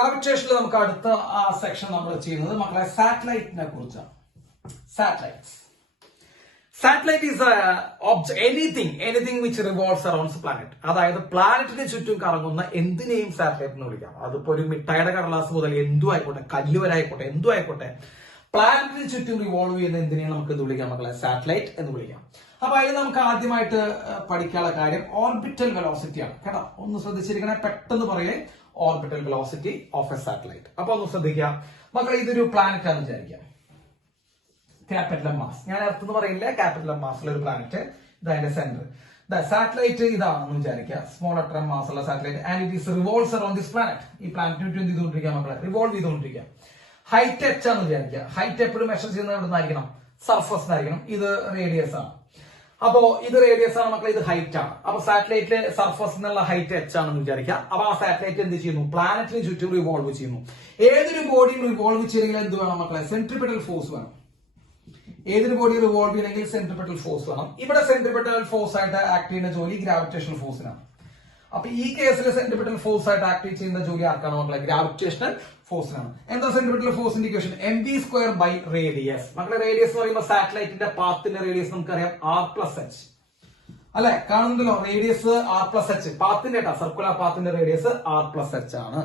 ഗ്രാവിറ്റേഷനിൽ നമുക്ക് അടുത്ത സെക്ഷൻ നമ്മൾ ചെയ്യുന്നത് മക്കളെ സാറ്റലൈറ്റിനെ കുറിച്ചാണ്. Satellites. Satellite is anything which revolves around planet. അതായത് പ്ലാനറ്റിന് ചുറ്റും കറങ്ങുന്ന എന്തിനേയും സാറ്റലൈറ്റ് എന്ന് വിളിക്കാം. അതിപ്പോ ഒരു മിഠായിയുടെ കടലാസ് മുതൽ എന്തും ആയിക്കോട്ടെ, കല്ലുവരായിക്കോട്ടെ, എന്തും ആയിക്കോട്ടെ, പ്ലാനറ്റിന് ചുറ്റും റിവോൾവ് ചെയ്യുന്ന എന്തിനേയും നമുക്ക് ഇത് വിളിക്കാം മക്കളെ സാറ്റലൈറ്റ് എന്ന് വിളിക്കാം. അപ്പൊ അതിൽ നമുക്ക് ആദ്യമായിട്ട് പഠിക്കാനുള്ള കാര്യം ഓർബിറ്റൽ വെലോസിറ്റി ആണ് കേട്ടോ. ഒന്ന് ശ്രദ്ധിച്ചിരിക്കണേ, പെട്ടെന്ന് പറയേ orbital velocity of A satellite. അപ്പൊ ഒന്ന് ശ്രദ്ധിക്കാം മക്കളെ, ഇതൊരു പ്ലാനറ്റ് ആണെന്ന് വിചാരിക്കാം. ക്യാപിറ്റൽ മാസ്, ഞാൻ എർത്ത് എന്ന് പറയില്ല, ക്യാപിറ്റൽ മാസുള്ള ഒരു പ്ലാനറ്റ്, ഇതതിന്റെ സെന്റർ. സാറ്റലൈറ്റ് ഇതാണെന്ന് വിചാരിക്കുക, സ്മോൾ അട്ടർ മാസ് ഉള്ള satellite, and it is revolves around this planet. ഈ പ്ലാനറ്റിന് ചുറ്റും എന്ത് ചെയ്തുകൊണ്ടിരിക്കുക മക്കളെ, റിവോൾവ് ചെയ്തുകൊണ്ടിരിക്കുക. ഹൈറ്റ് എച്ച് ആണെന്ന് വിചാരിക്കുക. ഹൈറ്റ് എപ്പോഴും മെഷർ ചെയ്യുന്നത് എവിടെ നിന്നായിരിക്കണം, സർഫസിനായിരിക്കണം. ഇത് റേഡിയസ് ആണ്. അപ്പോ ഇത് റേഡിയസ് ആണ് മക്കളെ, ഇത് ഹൈറ്റ് ആണ്. അപ്പൊ സാറ്റലൈറ്റിലെ സർഫസ് എന്നുള്ള ഹൈറ്റ് എച്ച് ആണെന്ന് വിചാരിക്കുക. അപ്പൊ ആ സാറ്റലൈറ്റ് എന്ത് ചെയ്യുന്നു, പ്ലാനറ്റിന് ചുറ്റും റിവോൾവ് ചെയ്യുന്നു. ഏതൊരു ബോഡിയും റിവോൾവ് ചെയ്യണമെങ്കിൽ എന്ത് വേണം മക്കളെ, സെൻട്രിപിറ്റൽ ഫോഴ്സ് വേണം. ഏതൊരു ബോഡി റിവോൾവ് ചെയ്യണമെങ്കിൽ സെൻട്രിപിറ്റൽ ഫോഴ്സ് വേണം. ഇവിടെ സെൻട്രിപിറ്റൽ ഫോഴ്സ് ആയിട്ട് ആക്ട് ചെയ്യുന്ന ജോലി ഗ്രാവിറ്റേഷണൽ ഫോഴ്സിനാണ്. അപ്പൊ ഈ കേസിൽ സെൻട്രിപിറ്റൽ ഫോഴ്സ് ആയിട്ട് ആക്ട് ചെയ്യുന്ന ജോലി ആർക്കാണ് മക്കളെ, ഗ്രാവിറ്റേഷണൽ ഫോഴ്സിനാണ്. എന്താ സെൻട്രിപിറ്റൽ ഫോഴ്സിന്റെ ഇക്വേഷൻ, mv² ബൈ റേഡിയസ്. മക്കളെ റേഡിയസ് എന്ന് പറയുമ്പോൾ സാറ്റലൈറ്റിന്റെ പാത്തിന്റെ റേഡിയസ് നമുക്കറിയാം r+h അല്ലെ, കാണുന്നുണ്ടല്ലോ, റേഡിയസ് r+h, പാത്തിന്റെ കേട്ടോ, സർക്കുലർ പാത്തിന്റെ റേഡിയസ് r+h ആണ്.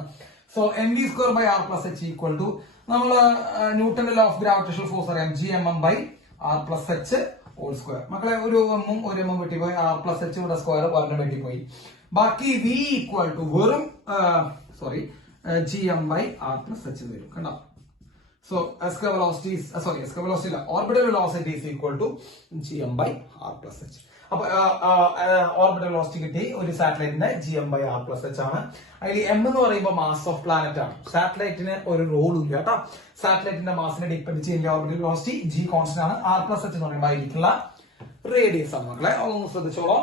So mv² by r+h equal to നമ്മള് ന്യൂട്ടന്റെ ലോ ഓഫ് ഗ്രാവിറ്റേഷണൽ ഫോഴ്സ് അറിയാം, gmm by r+h whole square. മക്കളെ ഒരു എമ്മും ഒരു എമ്മും വെട്ടിപ്പോയി, r+h ഇവിടെ സ്ക്വയർ പറഞ്ഞ വെട്ടിപ്പോയി. ബാക്കി v ഈക്വൽ ടു വെറും gm ബൈ r+h വരും കണ്ടോ. സോ escape velocity ഇല്ല, orbital velocity is equal to gm by r+h. അപ്പൊ ഓർബിറ്റൽ വെലോസിറ്റി കിട്ടി ഒരു സാറ്റലൈറ്റിന്റെ gm by r+h ആണ്. അതിൽ m എന്ന് പറയുമ്പോൾ മാസ് ഓഫ് പ്ലാനറ്റ് ആണ്. സാറ്റലൈറ്റിന് ഒരു റോളും ഇല്ല കേട്ടോ. സാറ്റലൈറ്റിന്റെ മാസിനെ ഡിപ്പെൻഡ് ചെയ്യുന്ന ഓർബിറ്റൽ വെലോസിറ്റി g കോൺസ്റ്റന്റ് ആണ്. r+h എന്ന് പറയുമ്പോൾ അതിലേക്കുള്ള റേഡിയസ് ആണ് മക്കളെ, അതൊന്ന് ശ്രദ്ധിച്ചോളൂ.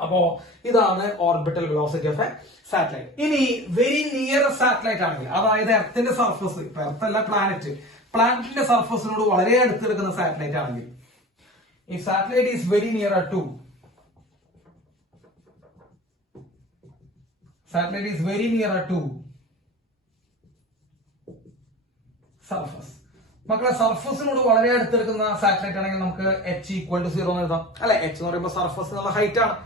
അപ്പോ ഇതാണ് orbital velocity of A satellite. ഇനി വെരി നിയർ സാറ്റലൈറ്റ് ആണെങ്കിൽ, അതായത് എർത്തിന്റെ സർഫസ്, ഇപ്പൊ എർത്തല്ല പ്ലാനറ്റിന്റെ സർഫസിനോട് വളരെ അടുത്തെടുക്കുന്ന സാറ്റലൈറ്റ് ആണെങ്കിൽ, if satellite is very nearer to surface, മക്കളെ സർഫസിനോട് വളരെ അടുത്തെടുക്കുന്ന സാറ്റലൈറ്റ് ആണെങ്കിൽ നമുക്ക് h ഈക്വൽ ടു 0 എന്ന് എഴുതാം അല്ലെ. h എന്ന് പറയുമ്പോൾ സർഫസ് എന്നുള്ള ഹൈറ്റ് ആണ്.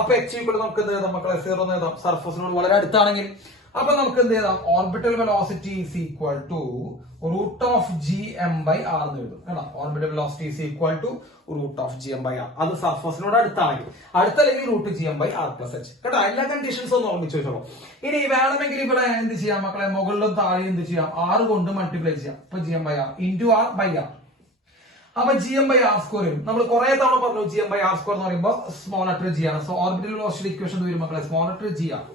അപ്പൊ h ഈക്വൽ നമുക്ക് എന്ത് എഴുതാം മക്കളെ, 0 എന്ന് എഴുതാം, സർഫസിനോട് വളരെ അടുത്താണെങ്കിൽ. അപ്പൊ നമുക്ക് എന്ത് ചെയ്താം, orbital velocity is equal to root of gm by R എന്ന് എഴുതും കേട്ടോ. Orbital velocity is equal to root of gm by R. അത് സർഫസിനോട് അടുത്താണെങ്കിൽ, അടുത്തല്ലെങ്കിൽ റൂട്ട് gm ബൈ r+h കേട്ടോ. എല്ലാ കണ്ടീഷൻസും ഒന്ന് ഓർമ്മിച്ച് വെച്ചോളൂ. ഇനി വേണമെങ്കിൽ ഇവിടെ എന്ത് ചെയ്യാം മക്കളെ, മുകളിലും താഴെ എന്ത് ചെയ്യാം, r കൊണ്ട് മൾട്ടിപ്ലൈ ചെയ്യാം. ഇപ്പൊ gm by R into r by R. അപ്പൊ gm ബൈ r സ്ക്വയർ വരും. നമ്മൾ കുറെ തവണ പറഞ്ഞു gm ബൈ r സ്ക്വയർ എന്ന് പറയുമ്പോൾ സ്മോൾ ലെറ്റർ g ആണ്. സോ ഓർബിറ്റൽ വെലോസിറ്റി ഇക്വേഷൻ വരും മക്കളെ, സ്മോൾ ലെറ്റർ g ആണ്.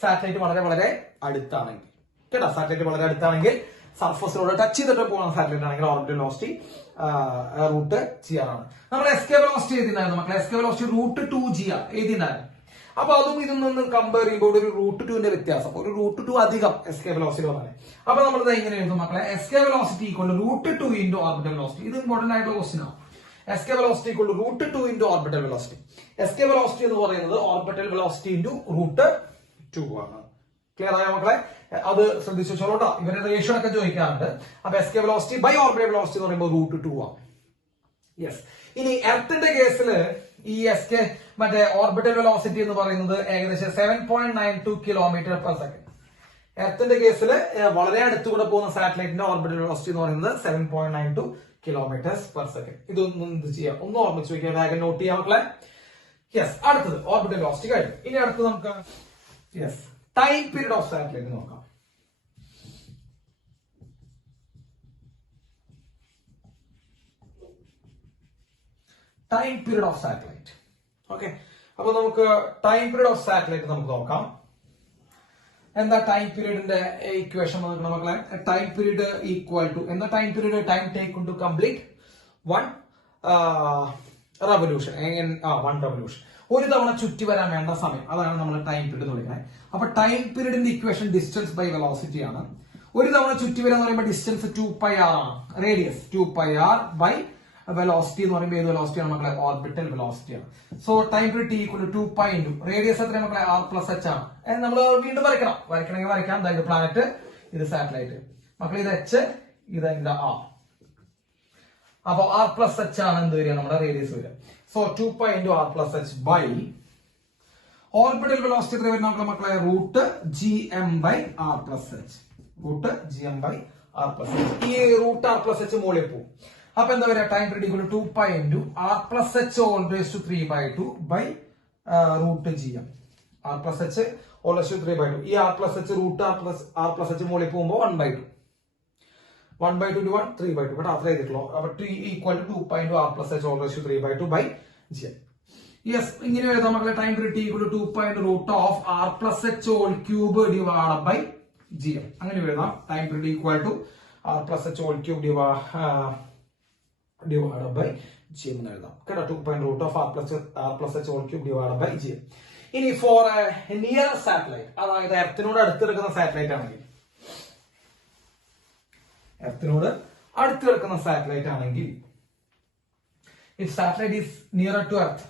സാറ്റലൈറ്റ് വളരെ വളരെ അടുത്താണെങ്കിൽ കേട്ടോ, സാറ്റലൈറ്റ് വളരെ അടുത്താണെങ്കിൽ, സർഫസിനോട് ടച്ച് ചെയ്തിട്ട് പോകുന്ന സാറ്റലൈറ്റ് ആണെങ്കിൽ ഓർബിറ്റൽ വെലോസിറ്റി റൂട്ട് g ആണ്. നമ്മൾ എസ്കേപ്പ് വെലോസിറ്റി എഴുതിണ്ടായിരുന്നു മക്കളെ, എസ്കേപ്പ് വെലോസിറ്റി റൂട്ട് 2g എഴുതിണ്ടായിരുന്നു. അപ്പൊ അതും ഇതൊന്നും കമ്പയർ ചെയ്യുമ്പോൾ ഒരു റൂട്ട് 2ന്റെ വ്യത്യാസം, ഒരു റൂട്ട് 2 അധികം എസ്കേപ്പ് വെലോസിറ്റി വന്നാലേ. അപ്പൊ നമ്മളിത് എങ്ങനെ എഴുതും മക്കളെ, escape velocity equal root 2 into orbital velocity. ഇത് ഇമ്പോർട്ടന്റ് ആയിട്ടുള്ള ക്വസ്റ്റ്യൻ ആണ്. Escape velocity equal root 2 into orbital velocity. Escape velocity എന്ന് പറയുന്നത് ഓർബിറ്റൽ വെലോസിറ്റി ഇൻറ്റു റൂട്ട് 2 ആണ്. ക്ലിയർ ആയ മക്കളെ, അത് ശ്രദ്ധിച്ചു വെച്ചോളൂ. ഇവരുടെ റേഷ്യോ ഒക്കെ ചോദിക്കാറുണ്ട്. അപ്പൊ escape velocity by orbital velocity എന്ന് പറയുമ്പോൾ റൂട്ട് 2 ആണ്. യെസ്. ഇനി എർത്തിന്റെ കേസില് ഈ മറ്റേ ഓർബിറ്റൽ വെലോസിറ്റി എന്ന് പറയുന്നത് ഏകദേശം 7.92 കിലോമീറ്റർ പെർ സെക്കൻഡ്. എർത്തിന്റെ കേസിൽ വളരെ അടുത്തുകൂടെ പോകുന്ന സാറ്റലൈറ്റിന്റെ ഓർബിറ്റൽ വെലോസിറ്റി എന്ന് പറയുന്നത് 7.92 കിലോമീറ്റേഴ്സ് പെർ സെക്കൻഡ്. ഇതൊന്നും എന്ത് ചെയ്യാം, ഒന്ന് ഓർമ്മിച്ച് വെക്കുക, വേഗം നോട്ട് ചെയ്യാം മക്കളെ. യെസ്. അടുത്തത് ഓർബിറ്റൽ വെലോസിറ്റി കഴിഞ്ഞു. ഇനി അടുത്തത് നമുക്ക് yes time period of satellite നോക്കാം. Time period of satellite. Okay, അപ്പൊ നമുക്ക് ടൈം പീരീഡ് ഓഫ് സാറ്റലൈറ്റ് നമുക്ക് നോക്കാം. എന്താ ടൈം പീരീഡിന്റെ ഇക്വേഷൻ നോക്കണം മക്കളെ. ടൈം പീരീഡ് ഈക്വൽ ടു എന്താ, time period time take to complete one revolution. One revolution, ഒരു തവണ ചുറ്റി വരാൻ വേണ്ട സമയം, അതാണ് നമ്മൾ ടൈം പീരീഡ് എന്ന് വിളിക്കുന്നത്. അപ്പൊ ടൈം പീരീഡിന്റെ ഇക്വേഷൻ ഡിസ്റ്റൻസ് ബൈ വെലോസിറ്റി ആണ്. ഒരു തവണ ചുറ്റി വരാന്ന് പറയുമ്പോൾ ഡിസ്റ്റൻസ് 2πr ആണ്, റേഡിയസ് 2πr ബൈ വെലോസിറ്റി എന്ന് പറയുമ്പോൾ ഏത് വെലോസിറ്റി ആണ് മക്കളെ? ഓർബിറ്റൽ വെലോസിറ്റി ആണ്. So time period T equal to 2 π × radius എത്ര മക്കളെ? r പ്ലസ് h ആണ്. നമ്മൾ വീണ്ടും വരയ്ക്കണമെങ്കിൽ വരയ്ക്കാം. ഇത് പ്ലാനറ്റ്, ഇത് സാറ്റലൈറ്റ്. മക്കളെ ഇത് h, ഇത് അതിന്റെ r. അപ്പൊ r പ്ലസ് h ആണ് എന്ത് വരിക? നമ്മുടെ റേഡിയസ് വരിക. So 2 π × r plus h by orbital velocity എത്ര വരുന്ന മക്കളെ? Root gm by r plus h. Root gm by r plus h. ഈ റൂട്ട് r പ്ലസ് h മുകളിൽ പോകും. അപ്പൊ എന്താ പറയുക? Time period equal to 2 π × r plus h all raise to 3/2 by root gm. r plus h all raise to 3/2. ഈ r plus h root r plus h മുകളിൽ പോകുമ്പോൾ 1/2. 1/2 × 1 3/2. കേട്ടോ, അത്ര ചെയ്തിട്ടുള്ളൂ. അപ്പൊ t equal to 2 π × r plus h all raise to 3/2 by gm. Yes, ഇങ്ങനെ എഴുതാം മക്കളെ. Time period T equal to 2 π × root of r plus h whole cube divided by gm. അങ്ങനെ എഴുതാം. Time period equal to r plus h whole cube divided by gm എന്ന് എഴുതാം. കേട്ടോ, 2 π √ of r plus h whole cube divided by gm. ഇനി for near satellite, അതായത് എർത്തിനോട് അടുത്തെടുക്കുന്ന satellite ആണെങ്കിൽ, എർത്തിനോട് അടുത്ത് കിടക്കുന്ന സാറ്റലൈറ്റ് ആണെങ്കിൽ, if satellite is nearer to earth,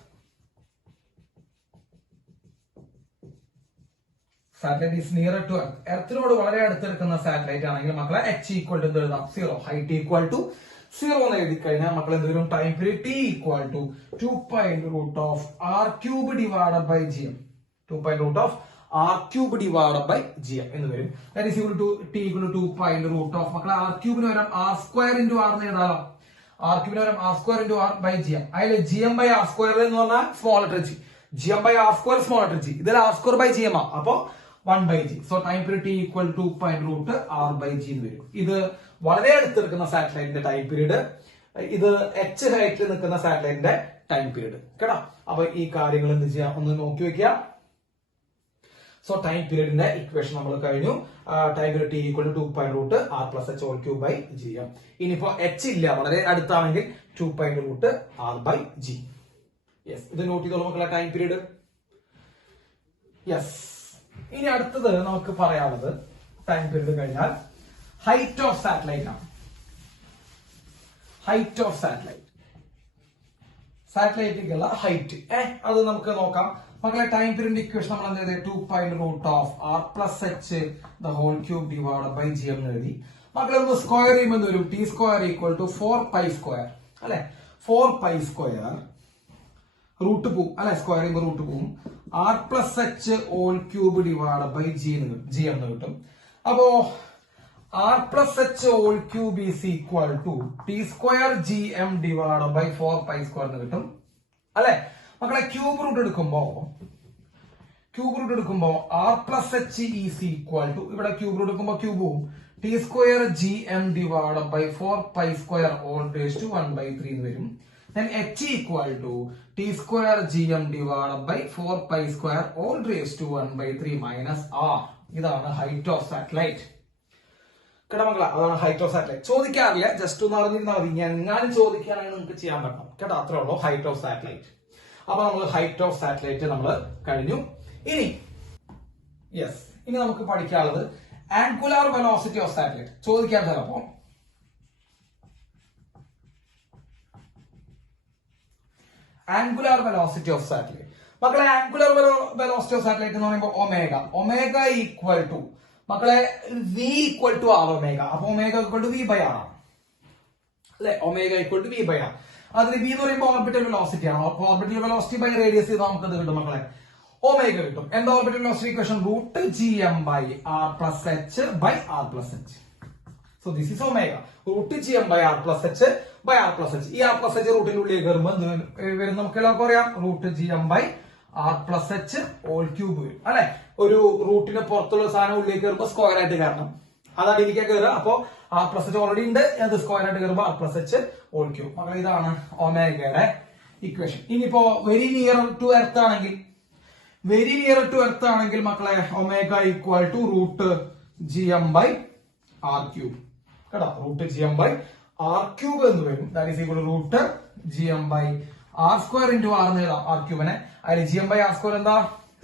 satellite is near to earth, എർത്തിനോട് വളരെ അടുത്തെടുക്കുന്ന സാറ്റലൈറ്റ് ആണെങ്കിൽ മക്കളെ h ഈക്വൽ ടു എന്ത് എഴുതാം? 0. ഹൈറ്റ് ഈക്വൽ ടു 0 എന്ന് എഴുതി കഴിഞ്ഞാൽ മക്കൾ എന്ത് വരും? Time period T equal to 2 π √ of r cube divided by gm. 2 π √ of r cube divided by gm എന്ന് വരും. That is equal to T equal to 2 π √ of മക്കളെ r ക്യൂബിന് പകരം r സ്ക്വയർ × r എന്ന് എഴുതാലോ. r ക്യൂബിന് പകരം r square × r by gm. അതിൽ gm by r square എന്ന് പറഞ്ഞാൽ small letter g. gm by r square small letter g. ഇതിൽ r സ്ക്വയർ ബൈ gm ആ. അപ്പൊ 1/g. So time period T equal to 2 π √ r by g എന്ന് വരും. ഇത് വളരെ അടുത്തെടുക്കുന്ന സാറ്റലൈറ്റിന്റെ ടൈം പീരീഡ്, ഇത് h ഹൈറ്റിൽ നിൽക്കുന്ന സാറ്റലൈറ്റിന്റെ ടൈം പീരീഡ്. കേട്ടോ, അപ്പൊ ഈ കാര്യങ്ങൾ എന്ത് ചെയ്യാം? ഒന്ന് നോക്കി വെക്കുക. സോ ടൈം പീരീഡിന്റെ ഇക്വേഷൻ നമ്മൾ കഴിഞ്ഞു. Time period T equal to 2 π √ r plus h whole cube by gm. ഇനിയിപ്പോ h ഇല്ല, വളരെ അടുത്താണെങ്കിൽ 2 π √ r ബൈ g. യെസ്, ഇത് നോട്ട് ചെയ്തോളൂ മക്കളെ, ടൈം പീരീഡ്. യെസ്, ഇനി അടുത്തത് നമുക്ക് പറയാനുള്ളത് ടൈം പീരീഡ് കഴിഞ്ഞാൽ ഹൈറ്റ് ഓഫ് സാറ്റലൈറ്റ് ആണ്. ഹൈറ്റ് ഓഫ് സാറ്റലൈറ്റ്, സാറ്റലൈറ്റിക്കുള്ള ഹൈറ്റ് അത് നമുക്ക് നോക്കാം മക്കളെ. ടൈം പീരീഡ് ഇക്വേഷൻ നമ്മൾ എന്ത് ചെയ്തത്? 2 π √ of r plus h the whole cube divided by gm എന്ന് എഴുതി. മക്കളെ ഒന്ന് സ്ക്വയർ ചെയ്യുമ്പോൾ വരും t square equal to 4 π square അല്ലെ. 4 π സ്ക്വയർ റൂട്ട് പോവും അല്ലെ, സ്ക്വയർ ചെയ്യുമ്പോൾ റൂട്ട് പോവും. r plus h whole cube divided by gm എന്ന് കിട്ടും. അപ്പോ r plus h whole cube is equal to t square gm divided by 4 π square എന്ന് കിട്ടും അല്ലെ. മക്കളെ ക്യൂബ് റൂട്ട് എടുക്കുമ്പോ r plus h is equal to, ഇവിടെ ക്യൂബ് റൂട്ട് എടുക്കുമ്പോ ക്യൂബ് പോവും, t square gm divided by 4 π square whole raise to 1/3 എന്ന് വരും. then h equal to t square gm divided by 4 pi square all raised to 1/3 minus r. ഇതാണ് height of satellite. കേട്ടോ മക്കളെ, അതാണ് height of satellite. ചോദിക്കാറില്ല, just ഒന്ന് അറിഞ്ഞിരുന്നാൽ മതി. എങ്ങാനും ചോദിക്കാനാണ് നിങ്ങൾക്ക് ചെയ്യാൻ പറ്റണം. കേട്ടോ, അത്രേ ഉള്ളൂ ഹൈറ്റ് ഓഫ് സാറ്റലൈറ്റ്. അപ്പൊ നമ്മൾ ഹൈറ്റ് ഓഫ് സാറ്റലൈറ്റ് നമ്മൾ കഴിഞ്ഞു. ഇനി നമുക്ക് പഠിക്കാനുള്ളത് ആംഗുലാർ വെലോസിറ്റി ഓഫ് സാറ്റലൈറ്റ്. ചോദിക്കാൻ ചിലപ്പോ ആംഗുലാർ വെലോസിറ്റി ഓഫ് സാറ്റലൈറ്റ്. മക്കളെ ആംഗുലാർ വെലോസിറ്റി ഓഫ് സാറ്റലൈറ്റ് എന്ന് പറയുമ്പോൾ ഒമേഗ ഈക്വൽ ടു മക്കളെ v equal to R omega. അപ്പൊ omega equal to v by R ആണ് അല്ലെ. Omega equal to v by R. അതിന് v എന്ന് പറയുമ്പോൾ ഓർബിറ്റൽ വെലോസിറ്റി ആണ്. അപ്പൊ ഓർബിറ്റൽ വെലോസിറ്റി ബൈ റേഡിയസ് ചെയ്താൽ നമുക്ക് ഇത് കിട്ടും മക്കളെ, ഒമേഗ കിട്ടും. എന്താ orbital velocity equation? Root gm by r plus h by r plus h. So this is omega. Root gm by r plus h by r plus h. ഈ r plus h റൂട്ടിന്റെ ഉള്ളിൽ കയറുമ്പോൾ വരും നമുക്ക് എല്ലാവർക്കും അറിയാം, root gm by r plus h whole cube വരും അല്ലെ. ഒരു റൂട്ടിന് പുറത്തുള്ള സാധനം ഉള്ളിൽ കയറുമ്പോൾ സ്ക്വയർ ആയിട്ട് കയറണം, അതാണ് ഇതിലേക്ക് കയറുക. അപ്പൊ r പ്ലസ് h ഓൾറെഡി ഉണ്ട്, അത് സ്ക്വയർ ആയിട്ട് കയറുമ്പോൾ r plus h whole cube. മക്കളെ ഇതാണ് ഒമേഗയുടെ ഇക്വേഷൻ. ഇനിയിപ്പോ വെരി നിയർ ടു എർത്ത് ആണെങ്കിൽ മക്കളെ omega equal to root gm by r cube. കേട്ടോ, root gm by r cube എന്ന് വരും. That is equal to root gm by r square into r എന്ന് എഴുതാം. r ക്യൂബിനെ അതിൽ gm ബൈ r സ്ക്വയർ എന്താ?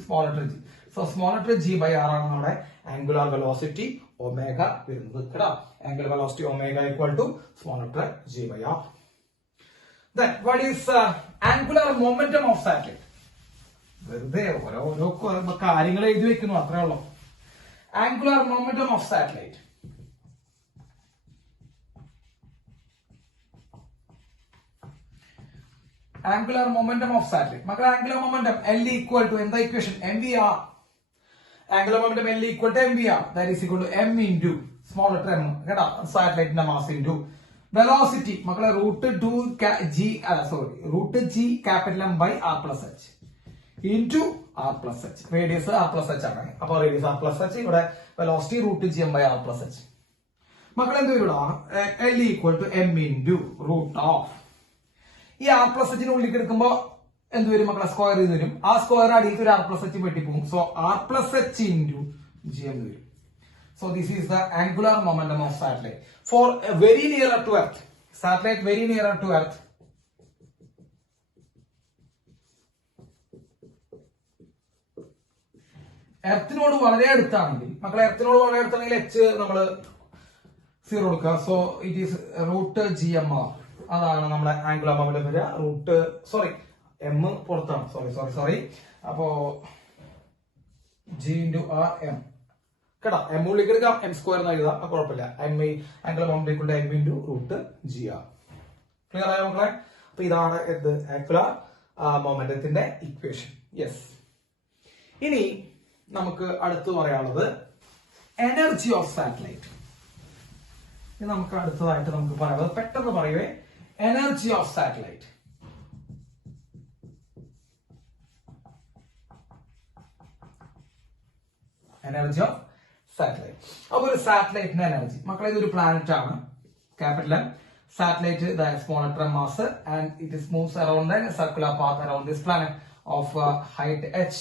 Small letter g. So small letter g by r ആണ് നമ്മുടെ ആംഗുലാർ വെലോസിറ്റി ഒമേഗ വരുന്നത്. കേട്ടോ, angular velocity omega equal to small letter g by r. Then what is angular momentum of satellite? വെറുതെ ഓരോ കാര്യങ്ങൾ എഴുതി വെക്കുന്നു, അത്രേ ഉള്ളൂ. Angular momentum of satellite. Angular momentum of satellite. മക്കളെ angular momentum L equal to എന്താ equation? mvr. Angular momentum L equal to mvr. That is equal to m into small letter m. കേട്ടോ, സാറ്റലൈറ്റിന്റെ മാസ് into velocity. മക്കളെ root g capital M by r plus h into r plus h. Radius r plus h ആണ്. അപ്പോൾ radius r plus h, ഇവിടെ velocity root g m by r plus h. മക്കളെ എന്ത് വരും? L equal to m into root of. ഈ R plus എച്ചിന് ഉള്ളിൽ എടുക്കുമ്പോ എന്ത് വരും മക്കളെ? സ്ക്വയർ ചെയ്ത് വരും. ആ സ്ക്വയർ അടിയിൽ ഒരു ആർ പ്ലസ് എച്ച് വെട്ടിപ്പോകും. So R plus H into G എന്ന് വരും. So this is the angular momentum of satellite for very near to earth. Satellite very near to earth. എർത്തിനോട് വളരെ അടുത്താണെങ്കിൽ മക്കളെ, എർത്തിനോട് വളരെ അടുത്താണെങ്കിൽ എച്ച് നമ്മള് 0 കൊടുക്കുക. So it is root G M R. അതാണ് നമ്മുടെ ആംഗുലാർ മൊമെന്റം വരിക. എം പുറത്താണ്. സോറി. അപ്പോ ജി ഇൻറ്റു ആർ എം കേട്ടോ. എം ഉള്ളിലേക്ക് എടുക്കാം, എം സ്ക്വയർ എന്ന് എഴുതാം, കുഴപ്പമില്ല. Angular momentum equal to M into root G R. Clear ആയോ മക്കളെ? അപ്പൊ ഇതാണ് ആംഗുലാർ മൊമെന്റത്തിന്റെ ഇക്വേഷൻ. യെസ്. ഇനി നമുക്ക് അടുത്ത് പറയാനുള്ളത് എനർജി ഓഫ് സാറ്റലൈറ്റ്. നമുക്ക് അടുത്തതായിട്ട് നമുക്ക് പറയാനുള്ളത്, പെട്ടെന്ന് പറയുവേ, energy of satellite. Energy of satellite. അപ്പൊ ഒരു സാറ്റലൈറ്റിന്റെ എനർജി മക്കളെ, ഇതൊരു പ്ലാനറ്റ് ആണ്, capital M. Satellite small letter mass and it is moves around the circular path around this planet of height h.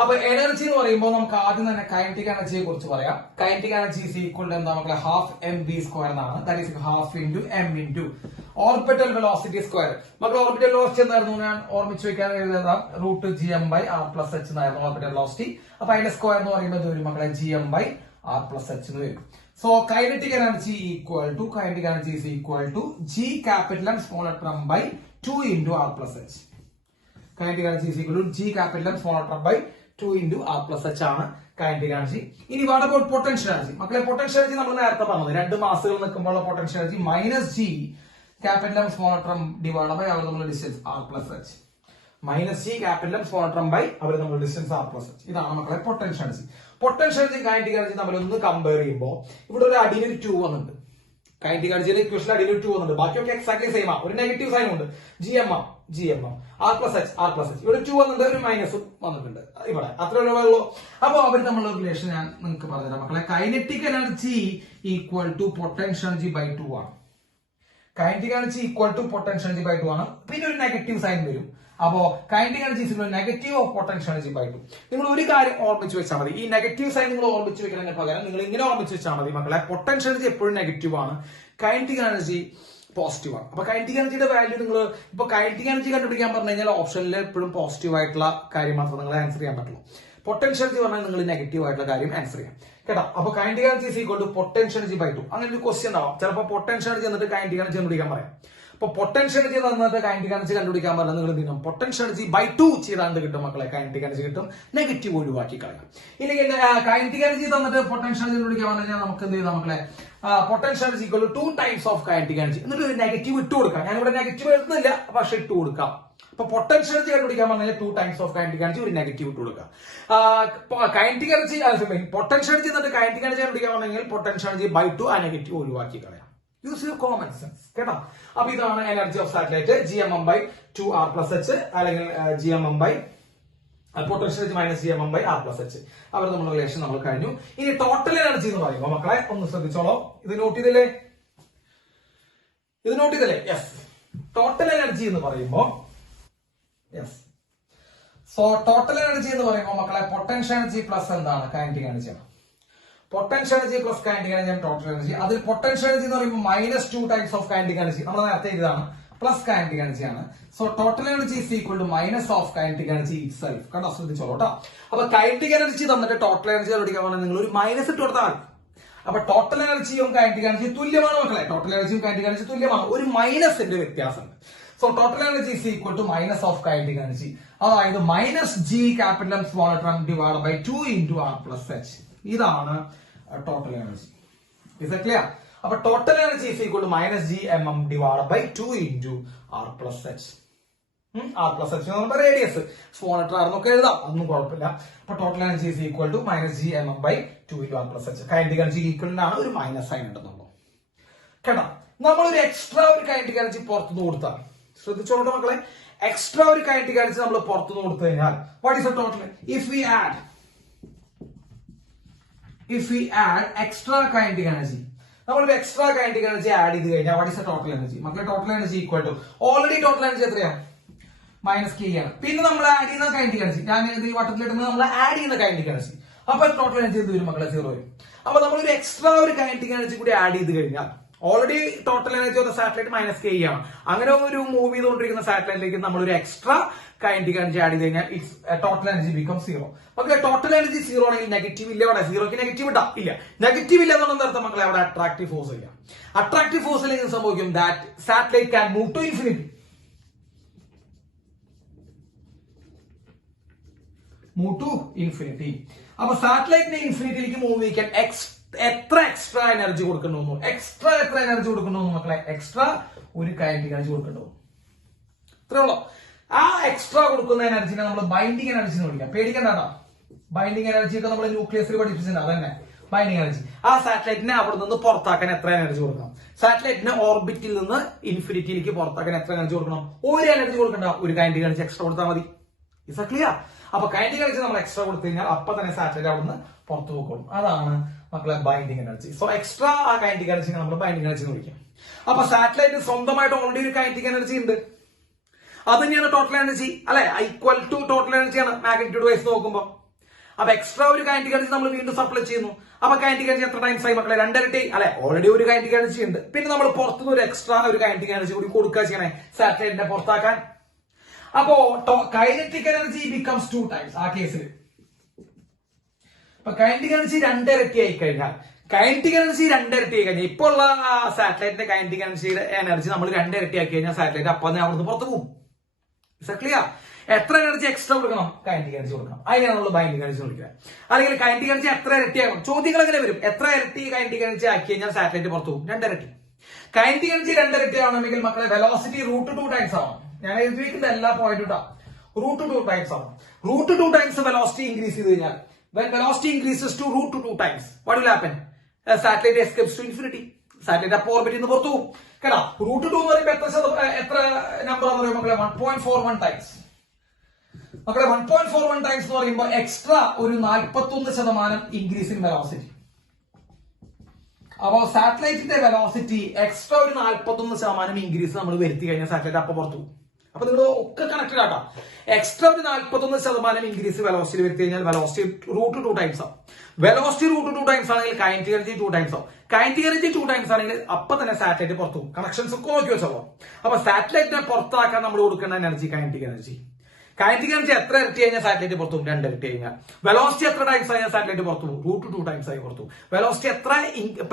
അപ്പൊ എനർജി എന്ന് പറയുമ്പോൾ നമുക്ക് ആദ്യം തന്നെ കൈനറ്റിക് എനർജിയെ കുറിച്ച് പറയാം. Kinetic energy is equal to എന്താ മക്കളെ? ഹാഫ് എം ബി സ്ക്വയർ എന്നാണ്. That is half into M into orbital velocity square. മക്കളെ ഓർബിറ്റൽ വെലോസിറ്റി എന്തായിരുന്നു? ഞാൻ ഓർമ്മിച്ച് വെക്കാൻ എഴുതാം, root G M by R plus H എന്നായിരുന്നു ഓർബിറ്റൽ വെലോസിറ്റി. അപ്പൊ അതിന്റെ സ്ക്വയർ എന്ന് പറയുമ്പോൾ ഇത് വരും മക്കളെ, G M by R plus H എന്ന് വരും. So kinetic energy is equal to G capital M small letter M by 2 into R plus H. Kinetic energy is equal to G capital M small letter M by 2 into r plus h ആണ് kinetic energy. ഇനി what about potential energy? മക്കളെ potential energy നമ്മൾ നേരത്തെ പറഞ്ഞത്, രണ്ട് മാസുകൾ നിൽക്കുമ്പോൾ potential energy minus G capital M small letter M divide by അവർ നമ്മൾ distance R plus H. Minus G capital M small letter M by അവർ നമ്മൾ ഡിസ്റ്റൻസ് ആർ പ്ലസ് എച്ച്. ഇതാണ് മക്കളെ potential energy. Potential energy kinetic energy തമ്മിൽ ഒന്ന് compare ചെയ്യുമ്പോൾ ഇവിടെ ഒരു അടിയിൽ ഒരു 2 വന്നിട്ടുണ്ട്. കൈനറ്റിക് എനർജിയുടെ ഇക്വേഷൻ അടിയിൽ 2 വന്നിട്ടുണ്ട്. ബാക്കിയൊക്കെ എക്സാക്ട്ലി സെയിം ആണ്. ഒരു നെഗറ്റീവ് സൈൻ ഉണ്ട്. G M R plus H. ഇവിടെ 2 വന്നിട്ടുണ്ട്, ഒരു മൈനസ് വന്നിട്ടുണ്ട് ഇവിടെ. അത്രേ ഉള്ളൂ. അപ്പൊ അവർ തമ്മിലുള്ള റിലേഷൻ ഞാൻ നിങ്ങൾക്ക് പറഞ്ഞുതരാം മക്കളെ. Kinetic energy equal to potential energy by 2 ആണ്. Kinetic energy equal to potential energy by 2 ആണ്. പിന്നെ ഒരു നെഗറ്റീവ് സൈൻ വരും. അപ്പോ kinetic energy negative of potential energy by 2. നിങ്ങൾ ഒരു കാര്യം ഓർമ്മിച്ച് വെച്ചാൽ മതി. ഈ നെഗറ്റീവ് സൈൻ നിങ്ങൾ ഓർമ്മിച്ച് വെക്കുന്നതിന് പകരം നിങ്ങൾ ഇങ്ങനെ ഓർമ്മിച്ച് വെച്ചാൽ മതി മക്കളെ. പൊട്ടൻഷ്യൽ എനർജി എപ്പോഴും നെഗറ്റീവ് ആണ്, കൈനറ്റിക് എനർജി പോസിറ്റീവ് ആണ്. അപ്പൊ കൈനറ്റിക് എനർജിയുടെ വാല്യൂ നിങ്ങൾ ഇപ്പൊ കൈനറ്റിക് എനർജി കണ്ടുപിടിക്കാൻ പറഞ്ഞു കഴിഞ്ഞാൽ ഓപ്ഷനിൽ എപ്പോഴും പോസിറ്റീവ് ആയിട്ടുള്ള കാര്യം മാത്രമേ നിങ്ങൾ ആൻസർ ചെയ്യാൻ പറ്റുള്ളൂ. പൊട്ടൻഷ്യൽ എനർജി പറഞ്ഞാൽ നിങ്ങൾ നെഗറ്റീവ് ആയിട്ടുള്ള കാര്യം ആൻസർ ചെയ്യാം കേട്ടോ. അപ്പൊ kinetic energy is equal to potential energy by 2. അങ്ങനെ ഒരു ക്വസ്റ്റ്യൻ ഉണ്ടാവും. ചിലപ്പോൾ പൊട്ടൻഷ്യൽ എനർജി എന്നിട്ട് കൈനറ്റിക് എനർജി കണ്ടുപിടിക്കാൻ പറയാം. അപ്പൊ പൊട്ടൻഷ്യൽ എനർജി തന്നിട്ട് കൈനറ്റിക് എനർജി കണ്ടുപിടിക്കാൻ പറഞ്ഞാൽ നിങ്ങൾ എന്ത് ചെയ്യണം? പൊട്ടൻഷ്യൽ എനർജി ബൈ 2 ചെയ്താണ്ട് കിട്ടും മക്കളെ. കൈനറ്റിക് എനർജി കിട്ടും, നെഗറ്റീവ് ഒഴിവാക്കി കളയാം. ഇല്ലെങ്കിൽ കൈനറ്റിക് എനർജി തന്നിട്ട് പൊട്ടൻഷ്യൽ എനർജി കണ്ടുപിടിക്കാൻ പറഞ്ഞാൽ നമുക്ക് എന്ത് ചെയ്താൽ മക്കളെ? Potential energy equal to 2 times of kinetic energy. എന്നിട്ട് ഒരു നെഗറ്റീവ് ഇട്ട് കൊടുക്കാം. ഞാനിവിടെ നെഗറ്റീവ് എഴുതുന്നില്ല, പക്ഷെ ഇട്ട് കൊടുക്കാം. അപ്പൊ പൊട്ടൻഷ്യൽ എനർജി കണ്ടുപിടിക്കാൻ പറഞ്ഞാൽ 2 ടൈംസ് ഓഫ് കൈനറ്റിക് എനർജി, ഒരു നെഗറ്റീവ് ഇട്ട് കൊടുക്കാം. കൈനറ്റിക് എനർജി പൊട്ടൻഷ്യൽ എനർജി എന്നിട്ട് കൈനറ്റിക് എനർജി കണ്ടുപിടിക്കാൻ പറഞ്ഞെങ്കിൽ പൊട്ടൻഷ്യൽ എനർജി ബൈ 2 ആ നെഗറ്റീവ് ഒഴിവാക്കി കളയാം. യൂസ് യുവർ കോമൺ സെൻസ് കേട്ടോ. അപ്പൊ ഇതാണ് energy of satellite. G M M by 2 R plus H, അല്ലെങ്കിൽ G M M by potential energy minus G M M by R plus H. അവർ നമ്മുടെ relation നമ്മൾ കഴിഞ്ഞു. ഇനി ടോട്ടൽ എനർജി എന്ന് പറയുമ്പോൾ മക്കളെ ഒന്ന് ശ്രദ്ധിച്ചോളൂ. ഇത് നോട്ട് ചെയ്തില്ലേ? യെസ്. ടോട്ടൽ എനർജി എന്ന് പറയുമ്പോൾ മക്കളെ പൊട്ടൻഷ്യൽ എനർജി പ്ലസ് എന്താണ്? കൈനറ്റിക് എനർജിയാണ്. പൊട്ടൻഷ്യൽ എനർജി പ്ലസ് കൈനറ്റിക് എനർജിയാണ് ടോട്ടൽ എനർജി. അതിൽ പൊട്ടൻഷ്യൽ എനർജി എന്ന് പറയുമ്പോൾ minus 2 times of kinetic energy. നമ്മൾ നേരത്തെ ഇതാണ് പ്ലസ് കൈനറ്റിക് എനർജിയാണ്. So total energy is equal to minus of kinetic energy itself. കേട്ടോ, ശ്രദ്ധിച്ചോളൂ കേട്ടോ. അപ്പൊ കൈനറ്റിക് എനർജി തന്നിട്ട് ടോട്ടൽ എനർജി കണ്ടുപിടിക്കാൻ പറഞ്ഞാൽ നിങ്ങൾ ഒരു മൈനസ് ഇട്ട് കൊടുത്താൽ അപ്പൊ ടോട്ടൽ എനർജിയും കൈനറ്റിക് എനർജിയും തുല്യമാണ് മക്കളെ. ടോട്ടൽ എനർജിയും കൈനറ്റിക് എനർജി തുല്യമാണ്. ഒരു മൈനസിന്റെ വ്യത്യാസമുണ്ട്. So total energy is equal to minus of kinetic energy. അതായത് minus G capital M small M divide by 2 into r plus h. ഇതാണ് total energy. Is it clear? അപ്പൊ total energy is equal to minus G M M divide by 2 into r plus h. R plus H എന്ന് പറയുമ്പോൾ radius small letter R എന്നൊക്കെ എഴുതാം, അതൊന്നും കുഴപ്പമില്ല. അപ്പൊ total energy is equal to minus G M M by 2 into r plus h. Kinetic energy equal ആണ്, ഒരു minus sign ഉണ്ടെന്നുള്ളൂ. കേട്ടോ, നമ്മളൊരു എക്സ്ട്രാ ഒരു കൈനറ്റിക് എനർജി പുറത്തുനിന്ന് കൊടുത്താൽ, ശ്രദ്ധിച്ചോളൂ മക്കളെ, എക്സ്ട്രാ ഒരു കൈനറ്റിക് എനർജി നമ്മൾ പുറത്തുനിന്ന് കൊടുത്തു കഴിഞ്ഞാൽ what is the total? If we add extra kinetic energy, നമ്മളൊരു എക്സ്ട്രാ കൈനറ്റിക് എനർജി ആഡ് ചെയ്ത് കഴിഞ്ഞാൽ what is the total energy? മക്കളെ total energy equal to already total energy എത്രയാണ്? മൈനസ് കെ ആണ്. പിന്നെ നമ്മൾ ആഡ് ചെയ്യുന്ന കൈനറ്റിക് എനർജി, ഞാൻ ഈ വട്ടത്തിലിടുന്നത് നമ്മൾ ആഡ് ചെയ്യുന്ന കൈനറ്റിക് എനർജി. അപ്പൊ ടോട്ടൽ എനർജി എന്ത് വരും മക്കളെ? 0 വരും. അപ്പൊ നമ്മളൊരു എക്സ്ട്രാ ഒരു കൈനറ്റിക് എനർജി കൂടി ആഡ് ചെയ്ത് കഴിഞ്ഞാൽ already total energy of the satellite minus K ആണ്. അങ്ങനെ ഒരു മൂവ് ചെയ്തുകൊണ്ടിരിക്കുന്ന സാറ്റലൈറ്റിലേക്ക് നമ്മളൊരു എക്സ്ട്രാ കൈനറ്റിക് എനർജി ആഡ് ചെയ്ത് കഴിഞ്ഞാൽ ഇറ്റ്സ് ടോട്ടൽ എനർജി ബിക്കം 0. മക്കളെ ടോട്ടൽ എനർജി 0 ആണെങ്കിൽ നെഗറ്റീവ് ഇല്ല. അവിടെ 0ക്ക് നെഗറ്റീവ് ഇല്ല. നെഗറ്റീവ് ഇല്ല എന്നുള്ള അർത്ഥം മക്കളെ അവിടെ അട്രാക്റ്റീവ് ഫോഴ്സ് ഇല്ല. അട്രാക്റ്റീവ് ഫോഴ്സിൽ എന്ത് സംഭവിക്കും? That satellite can move to infinity. Move to infinity. അപ്പൊ സാറ്റലൈറ്റിനെ ഇൻഫിനിറ്റിയിലേക്ക് മൂവ് ചെയ്യിക്കാൻ എത്ര എക്സ്ട്രാ എനർജി കൊടുക്കണമെന്നു? എക്സ്ട്രാ എത്ര എനർജി കൊടുക്കണമെന്ന് മക്കളെ? എക്സ്ട്രാ ഒരു കൈനറ്റിക് എനർജി കൊടുക്കണ്ടോ? ഇത്രേ ഉള്ളൂ. ആ എക്സ്ട്രാ കൊടുക്കുന്ന എനർജിനെ നമ്മൾ ബൈൻഡിങ് എനർജി എന്ന് വിളിക്കാം. പേടിക്കണ്ട. ബൈൻഡിങ് എനർജി ഒക്കെ നമ്മൾ ന്യൂക്ലിയസിൽ പഠിപ്പിച്ചിട്ടുണ്ട്. അതന്നെ ബൈൻഡിങ് എനർജി. ആ സാറ്റലൈറ്റിനെ അവിടെ നിന്ന് പുറത്താക്കാൻ എത്ര എനർജി കൊടുക്കണം? സാറ്റലൈറ്റിനെ ഓർബിറ്റിൽ നിന്ന് ഇൻഫിനിറ്റിയിലേക്ക് പുറത്താക്കാൻ എത്ര എനർജി കൊടുക്കണം? ഒരു എനർജി കൊടുക്കണ്ട, ഒരു കൈനറ്റിക് എനർജി എക്സ്ട്രാ കൊടുത്താൽ മതി. Is clear? അപ്പൊ കൈനറ്റിക് എനർജി നമ്മൾ എക്സ്ട്രാ കൊടുത്തു കഴിഞ്ഞാൽ അപ്പൊ തന്നെ സാറ്റലൈറ്റ് അവിടെ നിന്ന് പുറത്തു പോയിക്കോളും. അതാണ് മക്കളെ ബൈൻഡിങ് എനർജി. സോ എക്സ്ട്രാ ആ കൈനറ്റിക് എനർജി നമ്മൾ ബൈൻഡിങ് എനർജി എന്ന് വിളിക്കാം. അപ്പൊ സാറ്റലൈറ്റ് സ്വന്തമായിട്ട് ഓൾറെഡി ഒരു കൈനറ്റിക് എനർജി ഉണ്ട്. അത് തന്നെയാണ് ടോട്ടൽ എനർജി, അല്ലെ? ഈക്വൽ ടു ടോട്ടൽ എനർജിയാണ് മാഗ്നിറ്റ്യൂഡ് വൈസ് നോക്കുമ്പോൾ. അപ്പൊ എക്സ്ട്രാ ഒരു കൈനറ്റിക് എനർജി നമ്മൾ വീണ്ടും സപ്ലൈ ചെയ്യുന്നു. അപ്പൊ കൈനറ്റിക് എനർജി എത്ര ടൈംസ് ആയി മക്കളെ? 2 ഇരട്ടി, അല്ലെ? ഓൾറെഡി ഒരു കൈനറ്റിക് എനർജി ഉണ്ട്. പിന്നെ നമ്മൾ പുറത്തുനിന്ന് ഒരു എക്സ്ട്രാ ഒരു കൈനറ്റിക് എനർജി കൂടി കൊടുക്കുക ചെയ്യണേ സാറ്റലൈറ്റിനെ പുറത്താക്കാൻ. അപ്പോ കൈനറ്റിക് എനർജി ബിക്കംസ് 2 ടൈംസ് ആ കേസിൽ. അപ്പൊ കൈനറ്റിക് എനർജി 2 ഇരട്ടി ആയി കഴിഞ്ഞാൽ ഇപ്പോൾ ഉള്ള സാറ്റലൈറ്റിന്റെ കൈനറ്റിക് എനർജി നമ്മൾ 2 ഇരട്ടി ആക്കി കഴിഞ്ഞാൽ സാറ്റലൈറ്റ് അപ്പം തന്നെ അവിടുന്ന് പുറത്ത് പോകും. ക്ലിയർ? എത്ര എനർജി എക്സ്ട്രാ കൊടുക്കണം? കൈനറ്റിക് എനർജി കൊടുക്കണം. അതിനാണ് നമ്മൾ ബൈൻഡിങ് എനർജി വിളിക്കുന്നത്. അല്ലെങ്കിൽ കൈനറ്റിക് എനർജി എത്ര ഇരട്ടിയാകും? ചോദ്യങ്ങൾ എങ്ങനെ വരും? എത്ര ഇരട്ടി കൈനറ്റിക് എനർജി ആക്കി കഴിഞ്ഞാൽ സാറ്റലൈറ്റ് പുറത്തു പോകും? 2 ഇരട്ടി. കൈനറ്റിക് എനർജി 2 ഇരട്ടി ആവണമെങ്കിൽ മക്കളെ വെലോസിറ്റി √2 ടൈംസ് ആവണം. ഞാൻ എഴുതിയിരിക്കുന്ന എല്ലാ പോയിന്റും ഇട്ടാ √2 ടൈംസ് ആവണം. √2 ടൈംസ് വെലോസിറ്റി ഇൻക്രീസ് ചെയ്ത് കഴിഞ്ഞാൽ when velocity increases to √2 times what will happen? Satellite escapes to infinity. Satellite അപ്പോൾ ഓർബിറ്റിൽ നിന്ന് പുറത്തു പോകും. കേട്ടോ, √2 എന്ന് പറയുമ്പോൾ എത്ര നമ്പർ എന്ന് പറയുമ്പോൾ മക്കളെ 1.41 ടൈംസ്. മക്കളെ 1.41 ടൈംസ് എന്ന് പറയുമ്പോൾ എക്സ്ട്രാ ഒരു 41% ഇൻക്രീസ് ഇൻ വെലോസിറ്റി. അപ്പോ സാറ്റലൈറ്റിന്റെ വെലോസിറ്റി എക്സ്ട്രാ ഒരു 41% ഇൻക്രീസ് നമ്മൾ വരുത്തി കഴിഞ്ഞാൽ സാറ്റലൈറ്റ് അപ്പൊ പുറത്തു പോകും. അപ്പൊ നിങ്ങൾ ഒക്കെ കണക്റ്റഡ് ആട്ടോ. എക്സ്ട്രാ ഒരു 41% ഇൻക്രീസ് വെലോസിറ്റി വരുത്തി കഴിഞ്ഞാൽ വെലോസിറ്റി √2 ടൈംസ് ആവും. വെലോസിറ്റി √2 ടൈംസ് ആണെങ്കിൽ കൈനറ്റിക് എനർജി 2 ടൈംസ് ആവും. കൈനറ്റിക് എനർജി 2 ടൈംസ് ആണെങ്കിൽ അപ്പൊ തന്നെ സാറ്റലൈറ്റ് പുറത്തു പോകും. കണക്ഷൻസ് ഒക്കെ നോക്കി വെച്ചോ. അപ്പൊ സാറ്റലൈറ്റിനെ പുറത്താക്കാൻ നമ്മൾ കൊടുക്കുന്ന energy kinetic energy. Kinetic energy എത്ര ഇരട്ടി കഴിഞ്ഞാൽ സാറ്റലൈറ്റ് പുറത്തു പോകും? 2 ഇരട്ടി കഴിഞ്ഞാൽ. വെലോസിറ്റി എത്ര ടൈംസ് കഴിഞ്ഞാൽ സാറ്റലൈറ്റ് പുറത്തു പോകും? √2 ടൈംസ് ആയി പുറത്തു പോകും. വെലോസിറ്റി എത്ര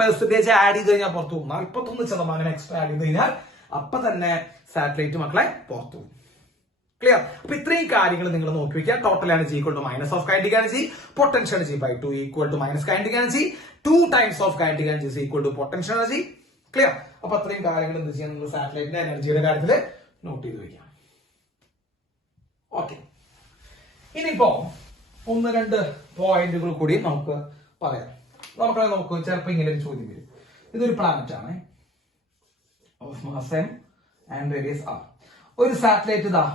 പെർസെന്റേജ് ആഡ് ചെയ്ത് കഴിഞ്ഞാൽ പുറത്തു പോകും? 41% എക്സ്ട്രാ ആഡ് ചെയ്ത് കഴിഞ്ഞാൽ അപ്പൊ തന്നെ സാറ്റലൈറ്റ് മക്കളെ പുറത്തു പോകും. ക്ലിയർ? അപ്പൊ ഇത്രയും കാര്യങ്ങൾ നിങ്ങൾ നോക്കി വെക്കുക. Total energy equal to minus of kinetic energy, potential energy by 2 equal to minus kinetic energy, 2 times of kinetic energy equal to potential energy. Clear? അപ്പൊ അത്രയും കാര്യങ്ങൾ എന്ത് ചെയ്യാൻ നിങ്ങൾ സാറ്റലൈറ്റിന്റെ എനർജിയുടെ കാര്യത്തിൽ നോട്ട് ചെയ്ത് വെക്കാം. ഓക്കെ, ഇനിയിപ്പോ 1-2 പോയിന്റുകൾ കൂടി നമുക്ക് പറയാം. നമുക്ക് ചിലപ്പോ ഇങ്ങനെ ഒരു ചോദ്യം വരും. ഇതൊരു പ്ലാനറ്റ് ആണ്, mass m and radius r. ഒരു സാറ്റലൈറ്റ് ഇതാ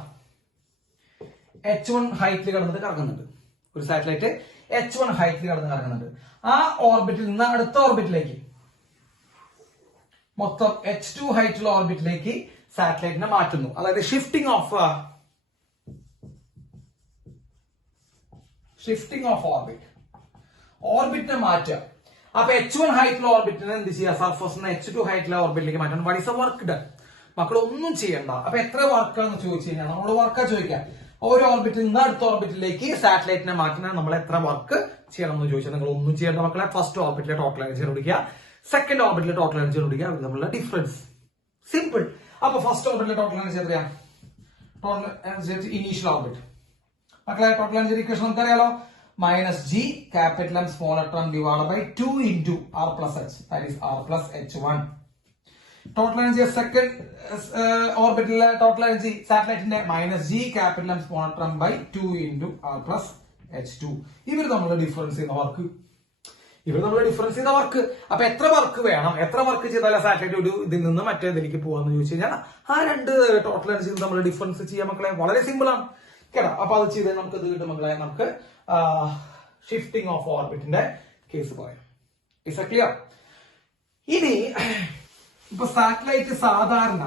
h1 ഹൈറ്റിൽ കിടന്നിട്ട് കറങ്ങുന്നുണ്ട്. ഒരു സാറ്റലൈറ്റ് h1 ഹൈറ്റിൽ കിടന്ന് കറങ്ങുന്നുണ്ട്. ആ ഓർബിറ്റിൽ നിന്ന് അടുത്ത ഓർബിറ്റിലേക്ക്, മൊത്തം h2 ഹൈറ്റുള്ള ഓർബിറ്റിലേക്ക് സാറ്റലൈറ്റിനെ മാറ്റുന്നു. അതായത് ഷിഫ്റ്റിംഗ് ഓഫ് ഓർബിറ്റിനെ മാറ്റുക. അപ്പൊ h1 ഹൈറ്റുള്ള ഓർബിറ്റിനെ എന്ത് ചെയ്യുക? സർഫസ് h2 ഹൈറ്റുള്ള ഓർബിറ്റിലേക്ക് മാറ്റണം. What is A work done? മക്കൾ ഒന്നും ചെയ്യണ്ട. അപ്പൊ എത്ര വർക്കാന്ന് ചോദിച്ചു കഴിഞ്ഞാൽ നമ്മളോട് വർക്കാ ചോദിക്കാം. ഒരു ഓർബിറ്റിൽ നിന്ന് അടുത്ത ഓർബിറ്റിലേക്ക് സാറ്റലൈറ്റിനെ മാറ്റുന്ന നമ്മൾ എത്ര വർക്ക് ചെയ്യണം എന്ന് ചോദിച്ചാൽ നിങ്ങൾ ഒന്നും ചെയ്യേണ്ട മക്കളെ. ഫസ്റ്റ് ഓർബിറ്റിലെ ടോട്ടൽ എനർജി കണ്ടുപിടിക്കുക, സെക്കൻഡ് ഓർബിറ്റിലെ ടോട്ടൽ എനർജി കണ്ടുപിടിക്കുക, അവർ തമ്മിലുള്ള ഡിഫറൻസ്. സിമ്പിൾ. അപ്പൊ ഫസ്റ്റ് ഓർബിറ്റിലെ ടോട്ടൽ എനർജി എത്രയാ? ടോട്ടൽ എനർജി ഇനീഷ്യൽ ഓർബിറ്റ് മക്കളെ. ടോട്ടൽ എനർജി ഇക്വേഷൻ നമുക്കറിയാലോ, -g capital M smaller term divided by 2 into r plus h, that is r plus h1. Total energy second ഓർബിറ്റിലെ total energy സാറ്റലൈറ്റിന്റെ -g capital M smaller term by 2 into r plus h2. ഇവർ തമ്മിലുള്ള difference ചെയ്യുന്ന work. അപ്പൊ എത്ര work വേണം, എത്ര work ചെയ്താൽ സാറ്റലൈറ്റ് ഒരു ഇതിൽ നിന്ന് മറ്റേതിലേക്ക് പോവാന്ന് ചോദിച്ചു കഴിഞ്ഞാൽ ആ രണ്ട് ടോട്ടൽ എനർജി തമ്മിലുള്ള ഡിഫറൻസ് ചെയ്യാൻ മക്കളെ വളരെ സിമ്പിൾ ആണ് കേട്ടോ. അപ്പൊ അത് ചെയ്ത് നമുക്ക് ഇത് കിട്ടും മക്കളെ. നമുക്ക് ഷിഫ്റ്റിംഗ് ഓഫ് ഓർബിറ്റിന്റെ കേസ് പറയാം. Is clear? ഇനി ഇപ്പൊ സാറ്റലൈറ്റ് സാധാരണ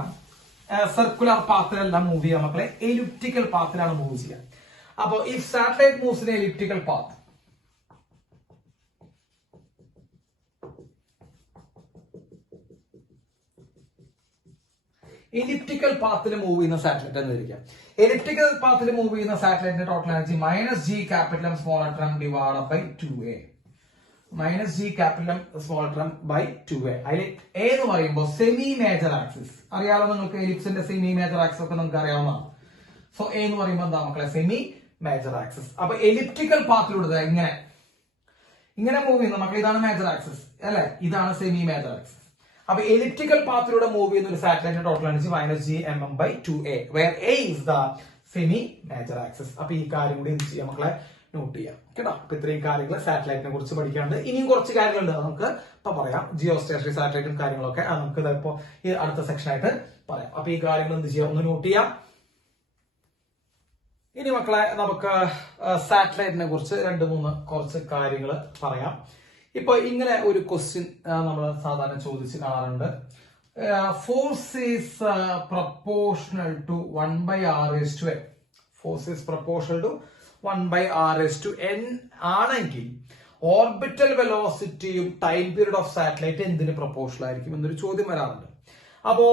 സർക്കുലർ പാത്തിലെല്ലാം മൂവ് ചെയ്യാം മക്കളെ, എലിപ്റ്റിക്കൽ പാത്തിലാണ് മൂവ് ചെയ്യുക. അപ്പൊ ഈ satellite moves in elliptical path, elliptical പാത്തിൽ മൂവ് ചെയ്യുന്ന സാറ്റലൈറ്റ് എന്ന് വിളിക്കാം. എലിപ്റ്റിക്കൽ പാത്തിൽ മൂവ് ചെയ്യുന്ന സാറ്റലൈറ്റിന്റെ total energy -g capital M smaller term divided by 2a. -g capital M smaller term by 2a. അതിൽ a എന്ന് പറയുമ്പോൾ സെമി മേജർ ആക്സിസ് അറിയാലോ നിങ്ങൾക്ക്, എലിപ്സിന്റെ സെമി മേജർ ആക്സിസ് ഒക്കെ നമുക്ക് അറിയാവുന്നതാണ്. സോ a എന്ന് പറയുമ്പോൾ എന്താ മക്കളെ? Semi major axis. അപ്പൊ എലിപ്റ്റിക്കൽ പാത്തിലൂടെ ഇങ്ങനെ മൂവ് ചെയ്യുന്ന മക്കളെ, ഇതാണ് മേജർ ആക്സിസ് അല്ലെ, ഇതാണ് സെമി മേജർ ആക്സിസ്. അപ്പൊ എലിപ്റ്റിക്കൽ പാത്തിലൂടെ മൂവ് ചെയ്യുന്ന ഒരു സാറ്റലൈറ്റിന്റെ total energy -g mm by 2a, where a is the semi major axis. അപ്പൊ ഈ കാര്യം കൂടി എന്ത് ചെയ്യാം മക്കളെ? നോട്ട് ചെയ്യാം കേട്ടോ. അപ്പൊ ഇത്രയും കാര്യങ്ങൾ സാറ്റലൈറ്റിനെ കുറിച്ച് പഠിക്കാനുണ്ട്. ഇനിയും കുറച്ച് കാര്യങ്ങളുണ്ട്, നമുക്ക് ഇപ്പൊ പറയാം. ജിയോ സ്റ്റേഷനറി സാറ്റലൈറ്റും കാര്യങ്ങളൊക്കെ നമുക്ക് ഇപ്പോ ഈ അടുത്ത സെക്ഷൻ ആയിട്ട് പറയാം. അപ്പൊ ഈ കാര്യങ്ങൾ എന്ത് ചെയ്യാം, ഒന്ന് നോട്ട് ചെയ്യാം. ഇനി മക്കളെ നമുക്ക് സാറ്റലൈറ്റിനെ കുറിച്ച് കുറച്ച് കാര്യങ്ങൾ പറയാം. ഇപ്പൊ ഇങ്ങനെ ഒരു ക്വസ്റ്റ്യൻ നമ്മൾ സാധാരണ ചോദിച്ച് കാണാറുണ്ട്. Force is proportional to 1/r⁴n. Force is proportional to 1/r⁴n ആണെങ്കിൽ ഓർബിറ്റൽ വെലോസിറ്റിയും ടൈം പീരീഡ് ഓഫ് സാറ്റലൈറ്റ് എന്തിന് പ്രപ്പോർഷണൽ ആയിരിക്കും എന്നൊരു ചോദ്യം വരാറുണ്ട്. അപ്പോ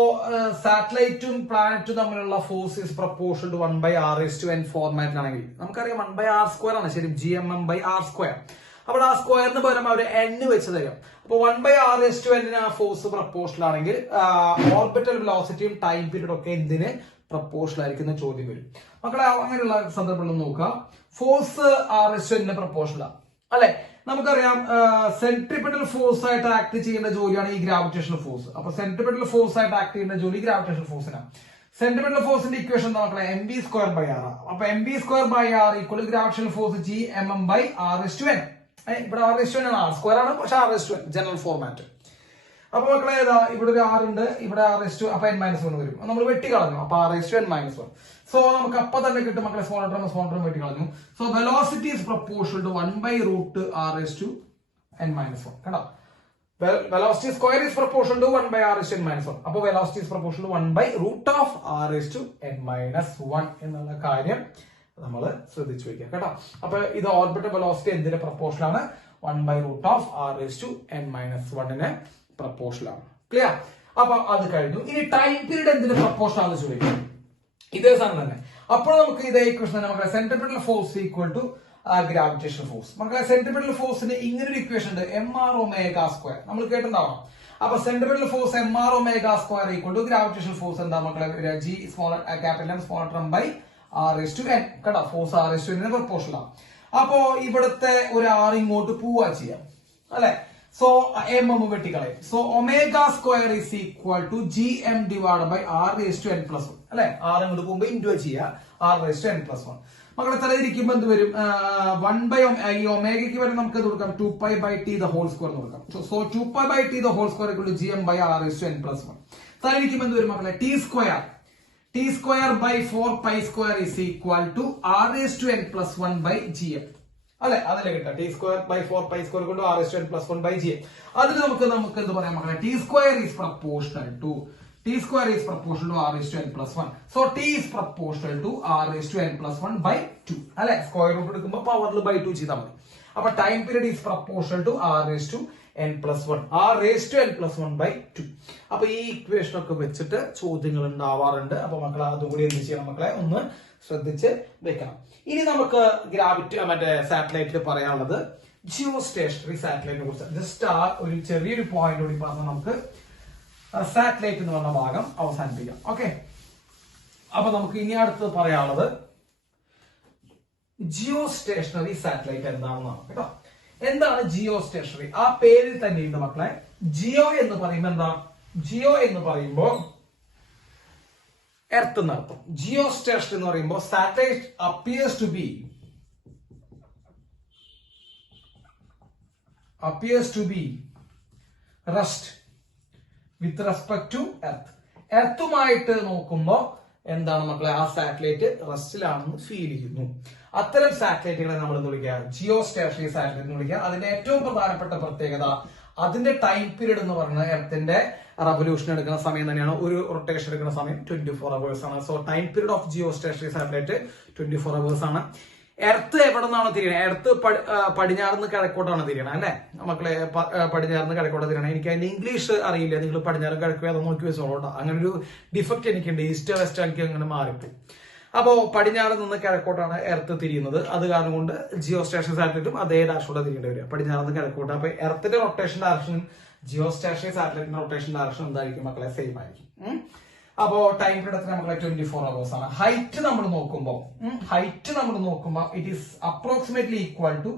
സാറ്റലൈറ്റും പ്ലാനറ്റും തമ്മിലുള്ള force is proportional to 1/r⁴n ഫോർമാറ്റിലാണെങ്കിൽ നമുക്കറിയാം 1/r² ആണ് ശരി, gmm/r². അപ്പോൾ ആ സ്ക്വയറിന് പകരം അവർ n വെച്ച് തരും. അപ്പൊ 1/r⁴n ആ ഫോഴ്സ് പ്രപ്പോർഷണൽ ആണെങ്കിൽ ഓർബിറ്റൽ വെലോസിറ്റിയും ടൈം പീരീഡ് ഒക്കെ എന്തിന് പ്രപ്പോർഷണൽ ആയിരിക്കുന്ന ചോദ്യം വരും മക്കളെ. അങ്ങനെയുള്ള സന്ദർഭങ്ങളിൽ നോക്കുക, ഫോഴ്സ് r⁴n പ്രപ്പോർഷണൽ ആണ് അല്ലെ. നമുക്കറിയാം സെൻട്രിപിറ്റൽ ഫോഴ്സ് ആയിട്ട് ആക്ട് ചെയ്യേണ്ട ജോലിയാണ് ഈ ഗ്രാവിറ്റേഷണൽ ഫോഴ്സ്. അപ്പൊ സെൻട്രിപിറ്റൽ ഫോഴ്സ് ആയിട്ട് ആക്ട് ചെയ്യേണ്ട ജോലി ഗ്രാവിറ്റേഷണൽ ഫോഴ്സിനാണ്. സെന്റിമീറ്റർ ഫോഴ്സിന്റെ ഇക്വേഷൻ നോക്കണേ, mv²/r. അപ്പൊ mv²/r equal gravitational force gmm/r⁴n. ഇവിടെ r⁴n ആണ്, r² ആണ്, പക്ഷെ r⁴n ജനറൽ ഫോർമാറ്റ്. അപ്പൊ മക്കളെ ഏതാ, ഇവിടെ ഒരു r ഉണ്ട്, ഇവിടെ അപ്പൊ n-1 വരും. നമ്മൾ വെട്ടിക്കളഞ്ഞു, അപ്പൊ r⁴n-1. സോ നമുക്ക് അപ്പൊ തന്നെ കിട്ടും മക്കളെ, സ്മോൾ ടേം വെട്ടിക്കളഞ്ഞു. So velocity is proportional to 1/√r⁴n-1. കണ്ടോ, velocity square is proportional to 1/r⁴n-1. അപ്പൊ velocity is proportional to 1/√r⁴n-1 എന്നുള്ള കാര്യം നമ്മൾ ശ്രദ്ധിച്ചു വെക്കുക കേട്ടോ. അപ്പൊ ഇത് ഓർബിറ്റൽ വെലോസിറ്റി എന്തിന്റെ പ്രപ്പോർഷണൽ ആണ്? 1/√r⁴n-1 പ്രപ്പോർഷണൽ ആണ്. ക്ലിയർ? അപ്പൊ അത് കഴിഞ്ഞു. ഇനി ടൈം പീരീഡ് എന്തിന്റെ പ്രപ്പോർഷണൽ ആണെന്ന് ചോദിക്കും. ഇതേ സാധനം തന്നെ. അപ്പോൾ നമുക്ക് ഇതേ ഇക്വേഷൻ നമുക്ക് centripetal force equal to gravitational force. മക്കളെ സെൻട്രിപിറ്റൽ ഫോഴ്സിന് ഇങ്ങനൊരു ഇക്വേഷൻ ഉണ്ട്, mr⍵². നമ്മൾ കേട്ടിട്ടുണ്ടാവണം. അപ്പൊ centripetal force mr⍵² equal to gravitational force എന്താ മക്കളെ? g capital M smaller term by r⁴n. കേട്ടോ, ഫോഴ്സ് r⁴n പ്രപ്പോർഷണൽ ആണ്. അപ്പോ ഇവിടുത്തെ ഒരു r ഇങ്ങോട്ട് പോവാ ചെയ്യാം അല്ലെ. സോ mm വെട്ടിക്കളയും. So ω² is equal to gm divided by r⁴n+1 അല്ലെ. r ഇങ്ങോട്ട് പോകുമ്പോ ഇൻറ്റു ചെയ്യാം, r⁴n+1. മക്കളെ തലയിരിക്കുമ്പോ എന്ത് വരും? 1/ഈ ഒമേഗയ്ക്ക് വരെ നമുക്ക് ഇത് കൊടുക്കാം 2π/t the whole square എന്ന് കൊടുക്കാം. So 2π/t the whole square equal to gm/r⁴n+1. തലയിരിക്കുമ്പോ എന്ത് വരും മക്കളെ? t²/4π² is equal to r⁴n+1/gm അല്ലെ. അതല്ലേ കിട്ടാം, t²/4π² equal to r⁴n+1/gm. അതിന് നമുക്ക് എന്ത് പറയാം മക്കളെ? t² is proportional to r⁴n+1. So t is proportional to r⁴n+1/2 അല്ലെ. സ്ക്വയർ റൂട്ട് എടുക്കുമ്പോൾ പവറിൽ by 2 ചെയ്താൽ മതി. അപ്പൊ time period is proportional to r⁴n+1. n+1 r⁻n+1/2. അപ്പൊ ഈ ഇക്വേഷൻ ഒക്കെ വെച്ചിട്ട് ചോദ്യങ്ങൾ ഉണ്ടാവാറുണ്ട്. അപ്പൊ മക്കളെ അതും കൂടി എന്ത് ചെയ്യണം മക്കളെ ഒന്ന് ശ്രദ്ധിച്ച് വെക്കണം. ഇനി നമുക്ക് മറ്റേ സാറ്റലൈറ്റിൽ പറയാനുള്ളത് ജിയോ സ്റ്റേഷനറി സാറ്റലൈറ്റിനെ കുറിച്ച്. ജസ്റ്റ് ഒരു ചെറിയൊരു പോയിന്റ് കൂടി പറഞ്ഞ് നമുക്ക് സാറ്റലൈറ്റ് എന്ന് പറഞ്ഞ ഭാഗം അവസാനിപ്പിക്കാം. ഓക്കെ, അപ്പൊ നമുക്ക് ഇനി അടുത്ത് പറയാനുള്ളത് ജിയോ സ്റ്റേഷനറി സാറ്റലൈറ്റ് എന്താണെന്നാണ് കേട്ടോ. എന്താണ് ജിയോ സ്റ്റേഷനറി? ആ പേരിൽ തന്നെ ഉണ്ട് മക്കളെ. ജിയോ എന്ന് പറയുമ്പോൾ എന്താ? ജിയോ എന്ന് പറയുമ്പോൾ എർത്ത് എന്നർത്ഥം. ജിയോ സ്റ്റേഷനറി എന്ന് പറയുമ്പോൾ satellite appears to be rest with respect to earth. എർത്തുമായിട്ട് നോക്കുമ്പോൾ എന്താണ് മക്കളെ? ആ സാറ്റലൈറ്റ് റെസ്റ്റിലാണെന്ന് ഫീൽ ചെയ്യുന്നു. അത്തരം സാറ്റലൈറ്റുകളെ നമ്മൾ എന്ത് വിളിക്കുക? ജിയോ സ്റ്റേഷനറി സാറ്റലൈറ്റ് എന്ന് വിളിക്കുക. അതിന്റെ ഏറ്റവും പ്രധാനപ്പെട്ട പ്രത്യേകത അതിന്റെ ടൈം പീരീഡ് എന്ന് പറയുന്നത് എർത്തിന്റെ റവല്യൂഷൻ എടുക്കുന്ന സമയം തന്നെയാണ്. ഒരു റൊട്ടേഷൻ എടുക്കുന്ന സമയം 24 hours ആണ്. So time period of geostationary satellite 24 hours ആണ്. എർത്ത് എവിടെ നിന്നാണോ തിരിയണത്? എർത്ത് പടിഞ്ഞാറുന്ന് കിഴക്കോട്ടാണ് തിരിയണത് അല്ലെ മക്കളെ? പടിഞ്ഞാറുന്ന് കിഴക്കോട്ട് തിരിയണം. എനിക്ക് അതിന്റെ ഇംഗ്ലീഷ് അറിയില്ല. നിങ്ങൾ പടിഞ്ഞാറും കിഴക്കും ഏതോ നോക്കി വെച്ചോളൂ. അങ്ങനെ ഒരു ഡിഫക്റ്റ് എനിക്കുണ്ട്. ഈസ്റ്റ് വെസ്റ്റ് എനിക്ക് അങ്ങനെ മാറിപ്പോയി. അപ്പോ പടിഞ്ഞാറ് നിന്ന് കിഴക്കോട്ടാണ് എർത്ത് തിരിയുന്നത്. അത് കാരണം കൊണ്ട് ജിയോ സ്റ്റേഷനറി സാറ്റലൈറ്റും അതേ ഡയറക്ഷനോടെ തിരിയേണ്ടി വരിക, പടിഞ്ഞാറ് നിന്ന് കിഴക്കോട്ട്. അപ്പൊ എർത്തിന്റെ റൊട്ടേഷൻ ഡയറക്ഷനും ജിയോ സ്റ്റേഷനറി സാറ്റലൈറ്റിന്റെ റൊട്ടേഷൻ ഡയറക്ഷൻ എന്തായിരിക്കും മക്കളെ? സെയിം ആയിരിക്കും. അപ്പോ ടൈം പീരീഡ് മക്കളെ 24 hours ആണ്. ഹൈറ്റ് നമ്മൾ നോക്കുമ്പോൾ it is approximately equal to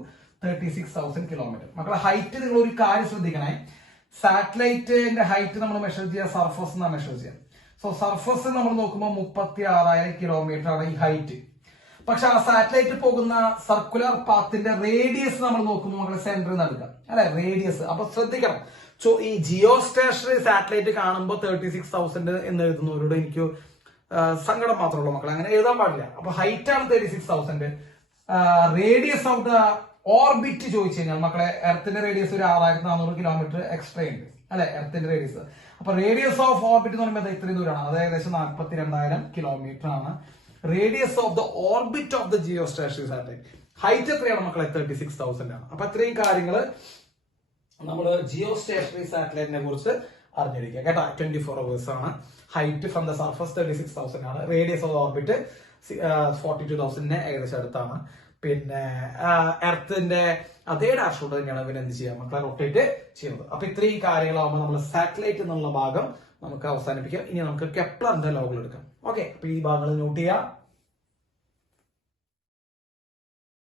36,000 kilometre. മക്കളെ ഹൈറ്റ് നിങ്ങൾ ഒരു കാര്യം ശ്രദ്ധിക്കണേ. സാറ്റലൈറ്റിന്റെ ഹൈറ്റ് നമ്മൾ മെഷർ ചെയ്യുക സർഫസ് എന്നാണ് മെഷർ ചെയ്യുക. സോ സർഫസ് നമ്മൾ നോക്കുമ്പോൾ 36,000 കിലോമീറ്റർ ആണ് ഈ ഹൈറ്റ്. പക്ഷെ ആ സാറ്റലൈറ്റ് പോകുന്ന സർക്കുലർ പാത്തിന്റെ റേഡിയസ് നമ്മൾ നോക്കുമ്പോൾ മക്കളെ സെന്ററിൽ നിന്ന് എടുക്കാം അല്ലെ? റേഡിയസ്. അപ്പൊ ശ്രദ്ധിക്കണം. സോ ഈ ജിയോ സ്റ്റേഷനറി സാറ്റലൈറ്റ് കാണുമ്പോൾ 36,000 എന്ന് എഴുതുന്നവരോട് എനിക്ക് സങ്കടം മാത്രമുള്ള മക്കളെ, അങ്ങനെ എഴുതാൻ പാടില്ല. അപ്പൊ ഹൈറ്റ് ആണ് 36,000. റേഡിയസ് ഓഫ് ദ ഓർബിറ്റ് ചോദിച്ചു കഴിഞ്ഞാൽ മക്കളെ എർത്തിന്റെ റേഡിയസ് ഒരു 6,400 കിലോമീറ്റർ എക്സ്ട്രാ ഉണ്ട് അല്ലെ? എർത്തിന്റെ റേഡിയസ്. അപ്പൊ റേഡിയസ് ഓഫ് ഓർബിറ്റ് എന്ന് പറയുമ്പോൾ ഇത്രയും ദൂരമാണ്. അത് ഏകദേശം 42,000 കിലോമീറ്റർ ആണ് radius of the orbit of the geostationary satellite. Height എത്രയാണ് മക്കളെ? 36,000 ആണ്. അപ്പൊ ഇത്രയും കാര്യങ്ങൾ നമ്മൾ ജിയോ സ്റ്റേഷനറി സാറ്റലൈറ്റിനെ കുറിച്ച് അറിഞ്ഞിരിക്കുക കേട്ടോ. 24 hours ആണ്. ഹൈറ്റ് ഫ്രം ദ സർഫസ് 36,000 ആണ്. റേഡിയസ് ഓഫ് ഓർബിറ്റ് 42,000 ഏകദേശം അടുത്താണ്. പിന്നെ എർത്തിന്റെ അതേ ഡാഷോട് തന്നെയാണ് ഇവൻ എന്ത് ചെയ്യാം മക്കളെ? റൊട്ടേറ്റ് ചെയ്യുന്നത്. അപ്പൊ ഇത്രയും കാര്യങ്ങളാവുമ്പോൾ നമ്മൾ സാറ്റലൈറ്റ് എന്നുള്ള ഭാഗം നമുക്ക് അവസാനിപ്പിക്കാം. ഇനി നമുക്ക് കെപ്ലറിന്റെ ലോകൾ എടുക്കാം. ഓക്കെ, അപ്പൊ ഈ ഭാഗങ്ങൾ നോട്ട് ചെയ്യാം.